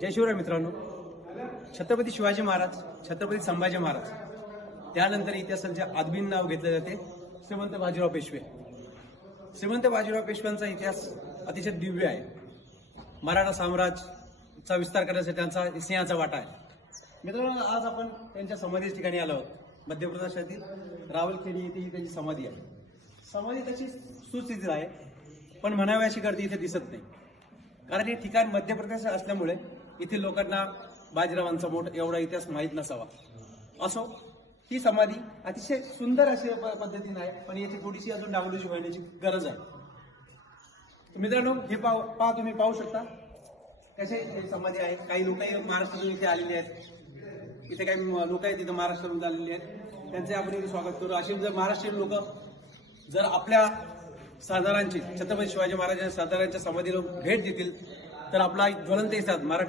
जय शिवराय मित्रांनो. छत्रपती शिवाजी महाराज, छत्रपती संभाजी महाराज, त्यानंतर इतिहासाचे आदबीन नाव घेतले जाते श्रीमंत बाजीराव पेशवे. श्रीमंत बाजीराव पेशव्यांचा इतिहास अतिशय दिव्य आहे. मराठा साम्राज्याचा विस्तार करण्यासाठी त्यांचा सिंहाचा वाटा आहे. मित्रांनो, आज आपण त्यांच्या समाधीच्या ठिकाणी आलो आहोत. मध्य प्रदेशातील रावलखेडी येथे ही त्यांची समाधी आहे. समाधी तशी सुस्थितीत आहे, पण म्हणावी अशी गर्दी इथे दिसत नाही. कारण हे ठिकाण मध्य प्रदेश असल्यामुळे इथे लोकांना बाजीरावांचा मोठा एवढा इतिहास माहीत नसावा. असो, ही समाधी अतिशय सुंदर अशा पद्धतीने आहे, पण याची थोडीशी अजून डागडुजी होण्याची गरज आहे. मित्रांनो, हे तुम्ही पाहू शकता कसे हे समाधी आहे. काही लोकही महाराष्ट्रातून इथे आलेले आहेत. इथे काही लोक आहेत तिथे महाराष्ट्रातून आलेले आहेत. त्यांचे आपण इथे स्वागत करू. असे जर महाराष्ट्रीयन लोक जर आपल्या सरदारांची, छत्रपती शिवाजी महाराजांच्या सरदारांच्या समाधीला भेट देतील तर आपला ज्वलंत इतिहास मराठी